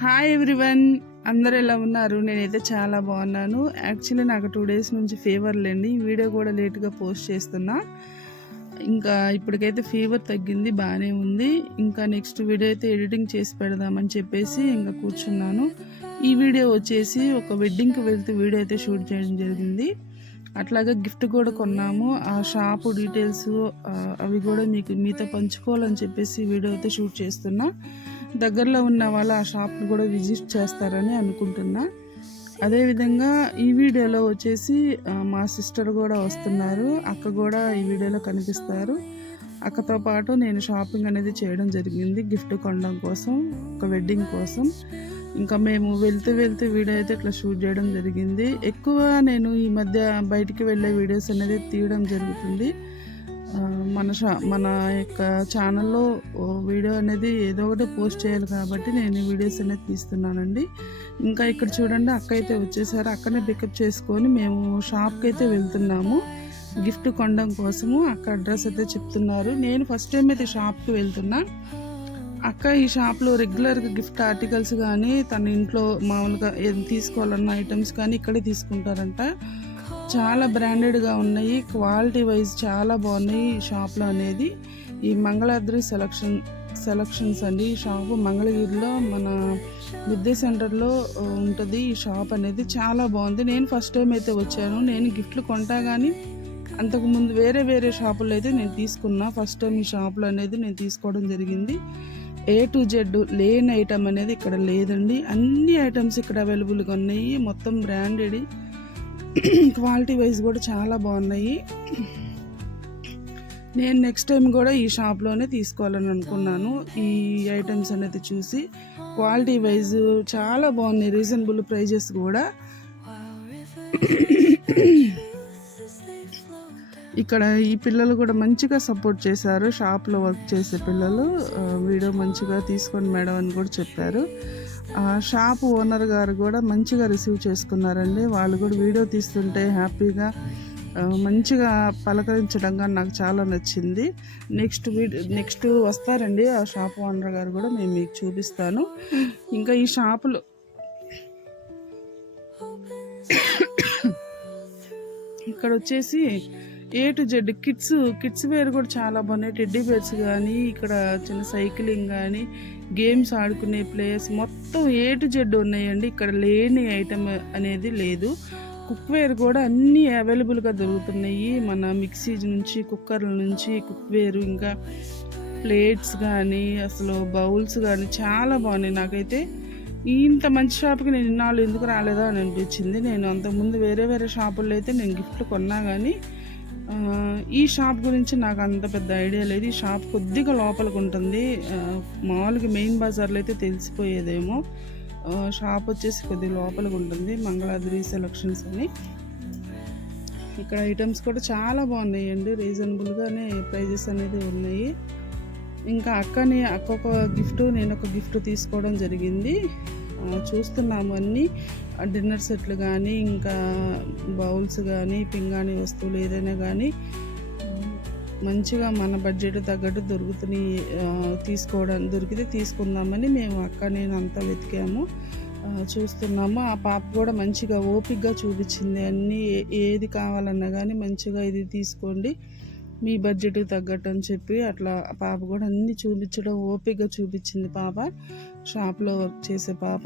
Hi everyone అందరు ఎలా ఉన్నారు? నేనైతే చాలా బాగున్నాను. యాక్చువల్లీ నాకు టూ డేస్ నుంచి ఫీవర్ లేండి. ఈ వీడియో కూడా లేట్గా పోస్ట్ చేస్తున్నా. ఇంకా ఇప్పటికైతే ఫీవర్ తగ్గింది బాగానే ఉంది. ఇంకా నెక్స్ట్ వీడియో అయితే ఎడిటింగ్ చేసి పెడదామని చెప్పేసి ఇంకా కూర్చున్నాను. ఈ వీడియో వచ్చేసి ఒక వెడ్డింగ్కి వెళ్తే వీడియో అయితే షూట్ చేయడం జరిగింది. అట్లాగే గిఫ్ట్ కూడా కొన్నాము. ఆ షాపు డీటెయిల్స్ అవి కూడా మీకు మీతో పంచుకోవాలని చెప్పేసి వీడియో అయితే షూట్ చేస్తున్నా. దగ్గరలో ఉన్న వాళ్ళు ఆ షాప్ని కూడా విజిట్ చేస్తారని అనుకుంటున్నా. అదేవిధంగా ఈ వీడియోలో వచ్చేసి మా సిస్టర్ కూడా వస్తున్నారు. అక్క కూడా ఈ వీడియోలో కనిపిస్తారు. అక్కతో పాటు నేను షాపింగ్ అనేది చేయడం జరిగింది. గిఫ్ట్ కొనడం కోసం ఒక వెడ్డింగ్ కోసం. ఇంకా మేము వెళ్తూ వెళ్తూ వీడియో అయితే ఇట్లా షూట్ చేయడం జరిగింది. ఎక్కువ నేను ఈ మధ్య బయటికి వెళ్ళే వీడియోస్ అనేది తీయడం జరుగుతుంది. మన షా మన యొక్క ఛానల్లో వీడియో అనేది ఏదో ఒకటి పోస్ట్ చేయాలి కాబట్టి నేను వీడియోస్ అనేది తీస్తున్నానండి. ఇంకా ఇక్కడ చూడండి అక్క అయితే వచ్చేసారు. అక్కనే పికప్ చేసుకొని మేము షాప్కి అయితే వెళ్తున్నాము. గిఫ్ట్ కొనడం కోసము అక్క అడ్రస్ అయితే చెప్తున్నారు. నేను ఫస్ట్ టైం అయితే షాప్కి వెళ్తున్నా. అక్క ఈ షాప్లో రెగ్యులర్గా గిఫ్ట్ ఆర్టికల్స్ కానీ తన ఇంట్లో మామూలుగా ఏం తీసుకోవాలన్న ఐటమ్స్ కానీ ఇక్కడే తీసుకుంటారంట. చాలా బ్రాండెడ్గా ఉన్నాయి. క్వాలిటీ వైజ్ చాలా బాగున్నాయి ఈ షాప్లో అనేది. ఈ మంగళాద్రి సెలక్షన్ సెలక్షన్స్ అండి. ఈ షాపు మంగళగిరిలో మన విద్యా సెంటర్లో ఉంటుంది. ఈ షాప్ అనేది చాలా బాగుంది. నేను ఫస్ట్ టైం అయితే వచ్చాను. నేను గిఫ్ట్లు కొంటా కానీ అంతకుముందు వేరే వేరే షాపుల్లో అయితే నేను తీసుకున్నా. ఫస్ట్ టైం ఈ షాపులో అనేది నేను తీసుకోవడం జరిగింది. ఏ టు జెడ్ లేని ఐటమ్ అనేది ఇక్కడ లేదండి. అన్ని ఐటమ్స్ ఇక్కడ అవైలబుల్గా ఉన్నాయి. మొత్తం బ్రాండెడ్ క్వాలిటీ వైజ్ కూడా చాలా బాగున్నాయి. నేను నెక్స్ట్ టైం కూడా ఈ షాప్లోనే తీసుకోవాలని అనుకున్నాను. ఈ ఐటమ్స్ అనేది చూసి క్వాలిటీ వైజ్ చాలా బాగున్నాయి. రీజనబుల్ ప్రైజెస్ కూడా. ఇక్కడ ఈ పిల్లలు కూడా మంచిగా సపోర్ట్ చేశారు. షాప్లో వర్క్ చేసే పిల్లలు వీడియో మంచిగా తీసుకోండి మేడం అని కూడా చెప్పారు. షాప్ ఓనర్ గారు కూడా మంచిగా రిసీవ్ చేసుకున్నారండి. వాళ్ళు కూడా వీడియో తీస్తుంటే హ్యాపీగా మంచిగా పలకరించడం కానీ నాకు చాలా నచ్చింది. నెక్స్ట్ వీడియో నెక్స్ట్ వస్తారండి ఆ షాప్ ఓనర్ గారు కూడా నేను మీకు చూపిస్తాను. ఇంకా ఈ షాపులో ఇక్కడ వచ్చేసి A to Z kids kids wear కూడా చాలా బాగున్నాయి. టెడ్డీ బేర్స్ కానీ ఇక్కడ చిన్న సైక్లింగ్ కానీ గేమ్స్ ఆడుకునే ప్లేయర్స్ మొత్తం ఏ టు జెడ్ ఉన్నాయండి. ఇక్కడ లేని ఐటమ్ అనేది లేదు. కుక్వేర్ కూడా అన్నీ అవైలబుల్గా దొరుకుతున్నాయి. మన మిక్సీ నుంచి కుక్కర్ల నుంచి కుక్వేర్ ఇంకా ప్లేట్స్ కానీ అసలు బౌల్స్ కానీ చాలా బాగున్నాయి. నాకైతే ఇంత మంచి షాప్కి నేను ఇన్నాళ్ళు ఎందుకు రాలేదా అని అనిపించింది. నేను అంతకుముందు వేరే వేరే షాపుల్లో అయితే నేను గిఫ్ట్లు కొన్నా కానీ ఈ షాప్ గురించి నాకు అంత పెద్ద ఐడియా లేదు. ఈ షాప్ కొద్దిగా లోపలికి ఉంటుంది. మామూలుగా మెయిన్ బజార్లో అయితే తెలిసిపోయేదేమో. షాప్ వచ్చేసి కొద్దిగా లోపలికి ఉంటుంది. మంగళాద్రి సెలక్షన్స్ అని. ఇక్కడ ఐటమ్స్ కూడా చాలా బాగున్నాయండి రీజనబుల్గానే ప్రైజెస్ అనేది ఉన్నాయి. ఇంకా అక్కని అక్క ఒక గిఫ్ట్ నేను ఒక గిఫ్ట్ తీసుకోవడం జరిగింది. చూస్తున్నాము అన్నీ. డిన్నర్ సెట్లు కానీ ఇంకా బౌల్స్ కానీ పింగాణి వస్తువులు ఏదైనా కానీ మంచిగా మన బడ్జెట్ తగ్గట్టు దొరుకుతున్నాయి తీసుకోవడం దొరికితే తీసుకుందామని మేము అక్క నేను అంతా వెతికాము. చూస్తున్నాము. ఆ పాప కూడా మంచిగా ఓపిక్గా చూపించింది అన్నీ. ఏ- ఏది కావాలన్నా కానీ మంచిగా ఇది తీసుకోండి. మీ బడ్జెట్కి తగ్గట్టు అని చెప్పి అట్లా పాప కూడా అన్ని చూపించడం ఓపికగా చూపించింది పాప. షాప్లో వర్క్ చేసే పాప.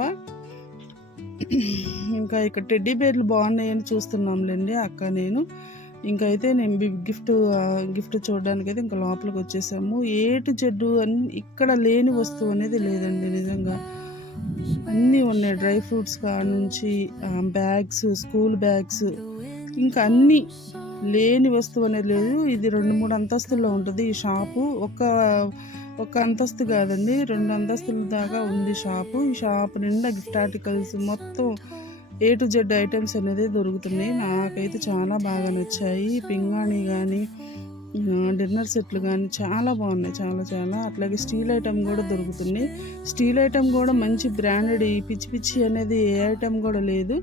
ఇంకా ఇక్కడ టెడ్డీ బేర్లు బాగున్నాయని చూస్తున్నాంలేండి అక్క నేను. ఇంకా అయితే నేను బి- గిఫ్ట్ గిఫ్ట్ చూడడానికి అయితే ఇంకా లోపలికి వచ్చేసాము. ఏటు జడ్డు అన్ని ఇక్కడ లేని వస్తువు అనేది లేదండి నిజంగా. అన్నీ ఉన్నాయి. డ్రై ఫ్రూట్స్ కాడ నుంచి బ్యాగ్స్ స్కూల్ బ్యాగ్స్. ఇంకా అన్నీ లేని వస్తువు అనేది లేదు. ఇది రెండు మూడు అంతస్తుల్లో ఉంటుంది ఈ షాపు. ఒక ఒక అంతస్తు కాదండి రెండు అంతస్తుల దాకా ఉంది షాపు. ఈ షాప్ నిండా గిఫ్ట్ ఆర్టికల్స్ మొత్తం ఏ టు జెడ్ ఐటమ్స్ అనేది దొరుకుతున్నాయి. నాకైతే చాలా బాగా నచ్చాయి. పింగాణి కానీ డిన్నర్ సెట్లు కానీ చాలా బాగున్నాయి చాలా చాలా. అట్లాగే స్టీల్ ఐటమ్ కూడా దొరుకుతుంది. స్టీల్ ఐటమ్ కూడా మంచి బ్రాండెడ్ ఈ పిచ్చి పిచ్చి అనేది ఏ ఐటమ్ కూడా లేదు.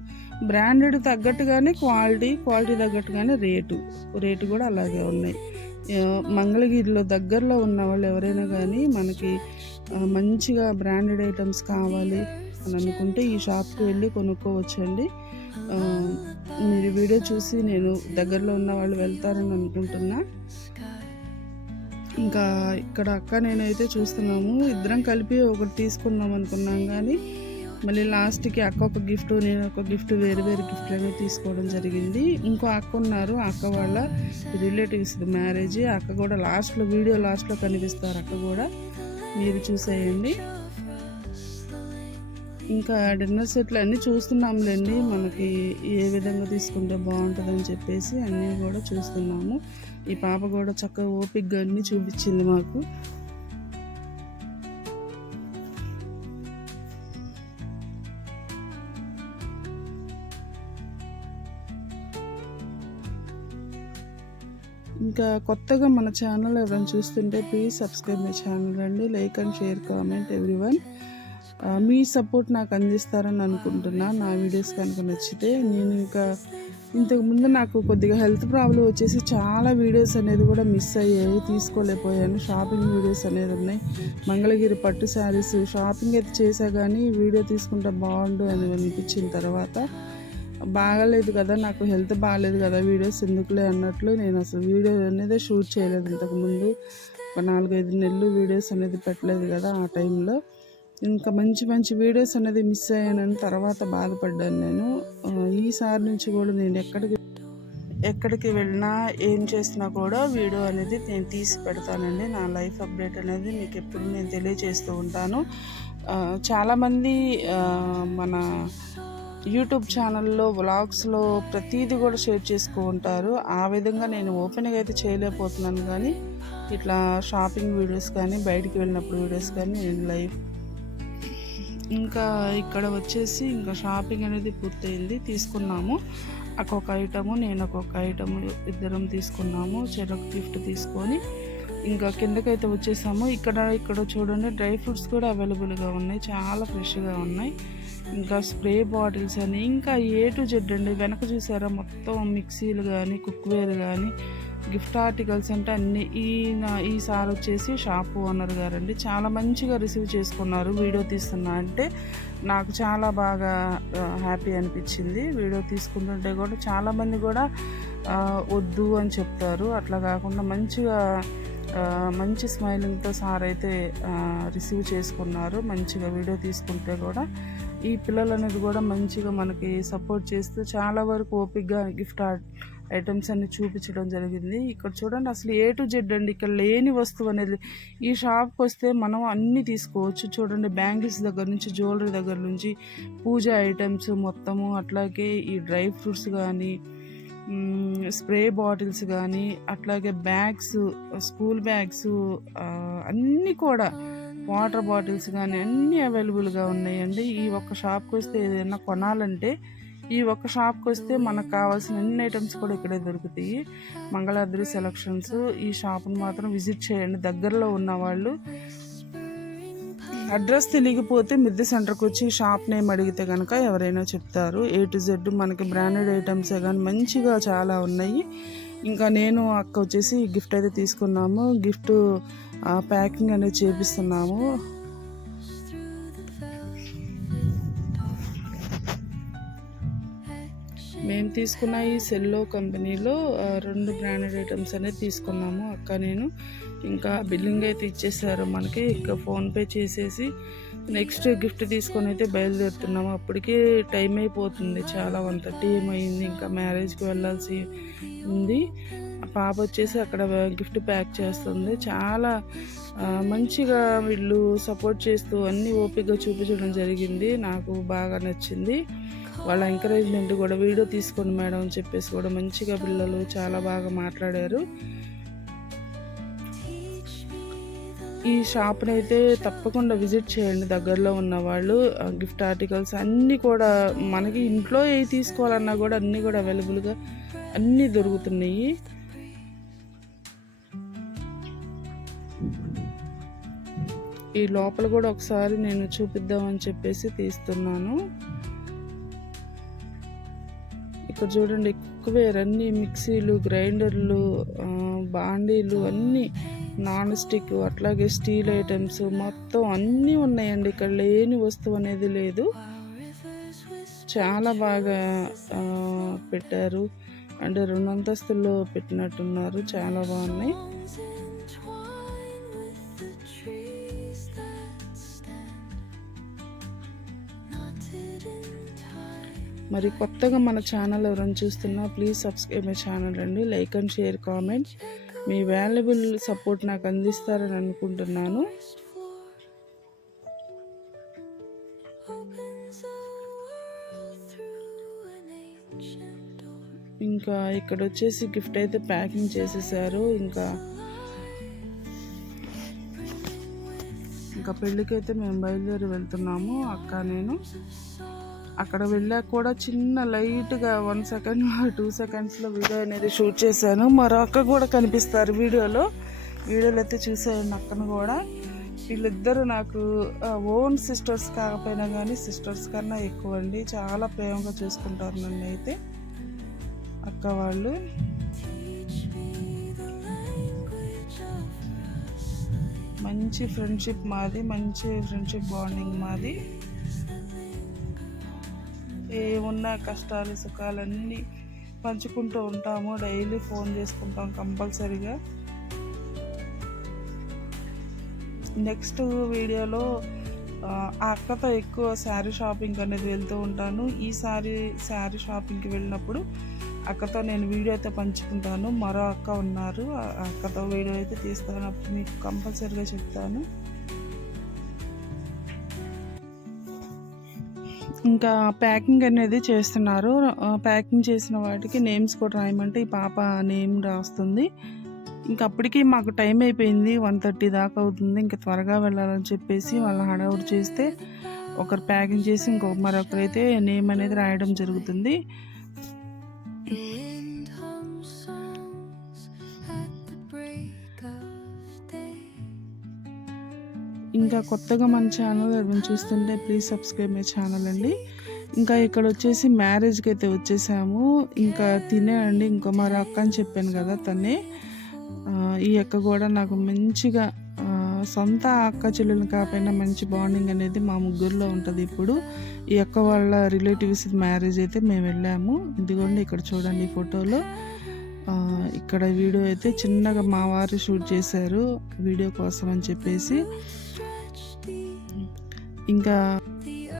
బ్రాండెడ్ తగ్గట్టుగానే క్వాలిటీ క్వాలిటీ తగ్గట్టుగానే రేటు రేటు కూడా అలాగే ఉన్నాయి. మంగళగిరిలో దగ్గరలో ఉన్న వాళ్ళు ఎవరైనా కానీ మనకి మంచిగా బ్రాండెడ్ ఐటమ్స్ కావాలి అని అనుకుంటే ఈ షాప్కి వెళ్ళి కొనుక్కోవచ్చండి. మీరు వీడియో చూసి నేను దగ్గరలో ఉన్న వాళ్ళు వెళ్తారని అనుకుంటున్నా. ఇంకా ఇక్కడ అక్క నేనైతే చూస్తున్నాము. ఇద్దరం కలిపి ఒకటి తీసుకుందాం అనుకున్నాం కానీ మళ్ళీ లాస్ట్కి అక్క ఒక గిఫ్ట్ నేను ఒక గిఫ్ట్ వేరు వేరు గిఫ్ట్లు అనేవి తీసుకోవడం జరిగింది. ఇంకో అక్క ఉన్నారు. అక్క వాళ్ళ రిలేటివ్స్ మ్యారేజ్ అక్క కూడా లాస్ట్లో వీడియో లాస్ట్లో కనిపిస్తారు. అక్క కూడా మీరు చూసేయండి. ఇంకా డిన్నర్ సెట్లు అన్నీ చూస్తున్నాంలేండి. మనకి ఏ విధంగా తీసుకుంటే బాగుంటుందని చెప్పేసి అన్నీ కూడా చూస్తున్నాము. ఈ పాప కూడా చక్కగా ఓపిక్గా అన్నీ చూపించింది మాకు. ఇంకా కొత్తగా మన ఛానల్ ఎవరైనా చూస్తుంటే ప్లీజ్ సబ్స్క్రైబ్ మై ఛానల్ అండి. Like and share comment everyone. Me support నాకు అందిస్తారని అనుకుంటున్నా. నా వీడియోస్ కనుక నచ్చితే నేను ఇంకా ఇంతకుముందు నాకు కొద్దిగా హెల్త్ ప్రాబ్లం వచ్చేసి చాలా వీడియోస్ అనేది కూడా మిస్ అయ్యాయి తీసుకోలేకపోయాను. షాపింగ్ వీడియోస్ అనేది ఉన్నాయి. మంగళగిరి పట్టు శారీస్ షాపింగ్ అయితే చేశా కానీ వీడియో తీసుకుంటే బాగుండు అని అనిపించిన తర్వాత బాగాలేదు కదా నాకు హెల్త్ బాగాలేదు కదా వీడియోస్ ఎందుకులే అన్నట్లు నేను అసలు వీడియో అనేది షూట్ చేయలేదు ఇంతకుముందు ఒక నాలుగైదు నెలలు వీడియోస్ అనేది పెట్టలేదు కదా ఆ టైంలో. ఇంకా మంచి మంచి వీడియోస్ అనేది మిస్ అయ్యానని తర్వాత బాధపడ్డాను నేను. ఈసారి నుంచి కూడా నేను ఎక్కడికి ఎక్కడికి వెళ్ళినా ఏం చేసినా కూడా వీడియో అనేది నేను తీసి పెడతానండి. నా లైఫ్ అప్డేట్ అనేది మీకు ఎప్పుడు నేను తెలియజేస్తూ ఉంటాను. చాలామంది మన యూట్యూబ్ ఛానల్లో వ్లాగ్స్లో ప్రతీది కూడా షేర్ చేసుకు ఉంటారు. ఆ విధంగా నేను ఓపెన్గా అయితే చేయలేకపోతున్నాను కానీ ఇట్లా షాపింగ్ వీడియోస్ కానీ బయటికి వెళ్ళినప్పుడు వీడియోస్ కానీ నేను లైవ్ ఇంకా ఇక్కడ వచ్చేసి ఇంకా షాపింగ్ అనేది పూర్తయింది. తీసుకున్నాము. ఒక్కొక్క ఐటము నేను ఒక్కొక్క ఐటము ఇద్దరం తీసుకున్నాము. చెరొక గిఫ్ట్ తీసుకొని ఇంకా కిందకైతే వచ్చేసాము. ఇక్కడ ఇక్కడ చూడండి డ్రై ఫ్రూట్స్ కూడా అవైలబుల్గా ఉన్నాయి. చాలా ఫ్రెష్గా ఉన్నాయి. ఇంకా స్ప్రే బాటిల్స్ అని ఇంకా ఏ టు జెడ్ అండి. వెనక చూసారా? మొత్తం మిక్సీలు కానీ కుక్వేర్ కానీ గిఫ్ట్ ఆర్టికల్స్ అంటే అన్ని. ఈ ఈసారి సార్ వచ్చేసి షాప్ ఓనర్ గారండి. చాలా మంచిగా రిసీవ్ చేసుకున్నారు. వీడియో తీస్తున్నా అంటే నాకు చాలా బాగా హ్యాపీ అనిపించింది. వీడియో తీసుకుంటుంటే కూడా చాలామంది కూడా వద్దు అని చెప్తారు. అట్లా కాకుండా మంచిగా మంచి స్మైలింగ్తో సార్ అయితే రిసీవ్ చేసుకున్నారు. మంచిగా వీడియో తీసుకుంటే కూడా ఈ పిల్లలు అనేది కూడా మంచిగా మనకి సపోర్ట్ చేస్తూ చాలా వరకు ఓపిక్గా గిఫ్ట్ ఆర్ట్ ఐటమ్స్ అన్ని చూపించడం జరిగింది. ఇక్కడ చూడండి అసలు ఏ టు జెడ్ అండి. ఇక్కడ లేని వస్తువు అనేది ఈ షాప్కి వస్తే మనం అన్నీ తీసుకోవచ్చు. చూడండి బ్యాంగిల్స్ దగ్గర నుంచి జ్యువెలరీ దగ్గర నుంచి పూజ ఐటమ్స్ మొత్తము అట్లాగే ఈ డ్రై ఫ్రూట్స్ కానీ స్ప్రే బాటిల్స్ కానీ అట్లాగే బ్యాగ్స్ స్కూల్ బ్యాగ్స్ అన్నీ కూడా వాటర్ బాటిల్స్ కానీ అన్నీ అవైలబుల్గా ఉన్నాయండి. ఈ ఒక్క షాప్కి వస్తే ఏదైనా కొనాలంటే ఈ ఒక్క షాప్కి వస్తే మనకు కావాల్సిన అన్ని ఐటమ్స్ కూడా ఇక్కడే దొరుకుతాయి. మంగళాద్రి సెలక్షన్స్ ఈ షాప్ని మాత్రం విజిట్ చేయండి. దగ్గరలో ఉన్న వాళ్ళు అడ్రస్ తెలియకపోతే మిద్దె సెంటర్కి వచ్చి షాప్ నేమ్ అడిగితే కనుక ఎవరైనా చెప్తారు. ఏ టు జెడ్ మనకి బ్రాండెడ్ ఐటమ్సే కానీ మంచిగా చాలా ఉన్నాయి. ఇంకా నేను అక్క వచ్చేసి గిఫ్ట్ అయితే తీసుకున్నాము. గిఫ్ట్ ప్యాకింగ్ అనేది చేపిస్తున్నాము. మేము తీసుకున్న ఈ సెల్లో కంపెనీలో రెండు బ్రాండెడ్ ఐటమ్స్ అనేది తీసుకున్నాము. అక్క నేను ఇంకా బిల్లింగ్ అయితే ఇచ్చేసారు మనకి. ఇంకా ఫోన్పే చేసేసి నెక్స్ట్ గిఫ్ట్ తీసుకొని అయితే బయలుదేరుతున్నాము. అప్పటికే టైం అయిపోతుంది. చాలా వన్ థర్టీ ఏమైంది ఇంకా మ్యారేజ్కి వెళ్ళాల్సి ఉంది. పాప వచ్చేసి అక్కడ గిఫ్ట్ ప్యాక్ చేస్తుంది. చాలా మంచిగా వీళ్ళు సపోర్ట్ చేస్తూ అన్ని ఓపికగా చూపించడం జరిగింది. నాకు బాగా నచ్చింది. వాళ్ళ ఎంకరేజ్మెంట్ కూడా వీడియో తీసుకోండి మేడం అని చెప్పేసి కూడా మంచిగా పిల్లలు చాలా బాగా మాట్లాడారు. ఈ షాప్ని అయితే తప్పకుండా విజిట్ చేయండి. దగ్గరలో ఉన్న వాళ్ళు గిఫ్ట్ ఆర్టికల్స్ అన్నీ కూడా మనకి ఇంట్లో ఏ తీసుకోవాలన్నా కూడా అన్నీ కూడా అవైలబుల్గా అన్నీ దొరుకుతున్నాయి. ఈ లోపల కూడా ఒకసారి నేను చూపిద్దామని చెప్పేసి తీస్తున్నాను. ఇక్కడ చూడండి ఎక్కువేర్ అన్నీ మిక్సీలు గ్రైండర్లు ఆ, బాండీలు అన్నీ నాన్ స్టిక్ అట్లాగే స్టీల్ ఐటమ్స్ మొత్తం అన్నీ ఉన్నాయండి. ఇక్కడ లేని వస్తువు అనేది లేదు. చాలా బాగా ఆ, పెట్టారు. అంటే రెండు అంతస్తుల్లో పెట్టినట్టున్నారు. చాలా బాగున్నాయి. మరి కొత్తగా మన ఛానల్ ఎవరైనా చూస్తున్నా ప్లీజ్ సబ్స్క్రైబ్ మై ఛానల్ అండి. లైక్ అండ్ షేర్ కామెంట్ మీ వాల్యుబుల్ సపోర్ట్ నాకు అందిస్తారని అనుకుంటున్నాను. ఇంకా ఇక్కడ వచ్చేసి గిఫ్ట్ అయితే ప్యాకింగ్ చేసేసారు. ఇంకా ఇంకా పెళ్ళికైతే మేము బయలుదేరి వెళ్తున్నాము. అక్క నేను. అక్కడ వెళ్ళాక కూడా చిన్న లైట్గా వన్ సెకండ్ టూ సెకండ్స్లో వీడియో అనేది షూట్ చేశాను. మరో అక్క కూడా కనిపిస్తారు వీడియోలో. వీడియోలు అయితే చూసాను అక్కను కూడా. వీళ్ళిద్దరూ నాకు ఓన్ సిస్టర్స్ కాకపోయినా కానీ సిస్టర్స్ కన్నా ఎక్కువ అండి చాలా ప్రేమగా చూసుకుంటారు నన్ను అయితే. అక్క వాళ్ళు. మంచి ఫ్రెండ్షిప్ మాది. మంచి ఫ్రెండ్షిప్ బాండింగ్ మాది. ఏమున్నా కష్టాలు సుఖాలన్నీ పంచుకుంటూ ఉంటాము. డైలీ ఫోన్ చేసుకుంటాం కంపల్సరీగా. నెక్స్ట్ వీడియోలో ఆ అక్కతో ఎక్కువ శారీ షాపింగ్ అనేది వెళ్తూ ఉంటాను. ఈ సారీ శారీ షాపింగ్కి వెళ్ళినప్పుడు అక్కతో నేను వీడియో అయితే పంచుకుంటాను. మరో అక్క ఉన్నారు. ఆ అక్కతో వీడియో అయితే తీస్తాను. అప్పుడు మీకు కంపల్సరీగా చెప్తాను. ఇంకా ప్యాకింగ్ అనేది చేస్తున్నారు. ప్యాకింగ్ చేసిన వాటికి నేమ్స్ కూడా రాయమంటే ఈ పాప నేమ్ రాస్తుంది. ఇంకా అప్పటికి మాకు టైం అయిపోయింది. వన్ థర్టీ దాకా అవుతుంది. ఇంకా త్వరగా వెళ్ళాలని చెప్పేసి వాళ్ళ హడావుడి చేస్తే ఒకరు ప్యాకింగ్ చేసి ఇంకొక మరొకరైతే నేమ్ అనేది రాయడం జరుగుతుంది. ఇంకా కొత్తగా మన ఛానల్ ఎవరైనా చూస్తుంటే ప్లీజ్ సబ్స్క్రైబ్ మై ఛానల్ అండి. ఇంకా ఇక్కడ వచ్చేసి మ్యారేజ్కి అయితే వచ్చేసాము. ఇంకా తినే అండి ఇంకో మా అక్క అని చెప్పాను కదా తనే. ఈ అక్క కూడా నాకు మంచిగా సొంత అక్క చెల్లెలు కాకపోయినా మంచి బాండింగ్ అనేది మా ముగ్గురులో ఉంటుంది ఇప్పుడు. ఈ అక్క వాళ్ళ రిలేటివ్స్ మ్యారేజ్ అయితే మేము వెళ్ళాము. ఇదిగోండి ఇక్కడ చూడండి ఈ ఫోటోలో. ఇక్కడ వీడియో అయితే చిన్నగా మా వారు షూట్ చేశారు. వీడియో కోసం అని చెప్పేసి. ఇంకా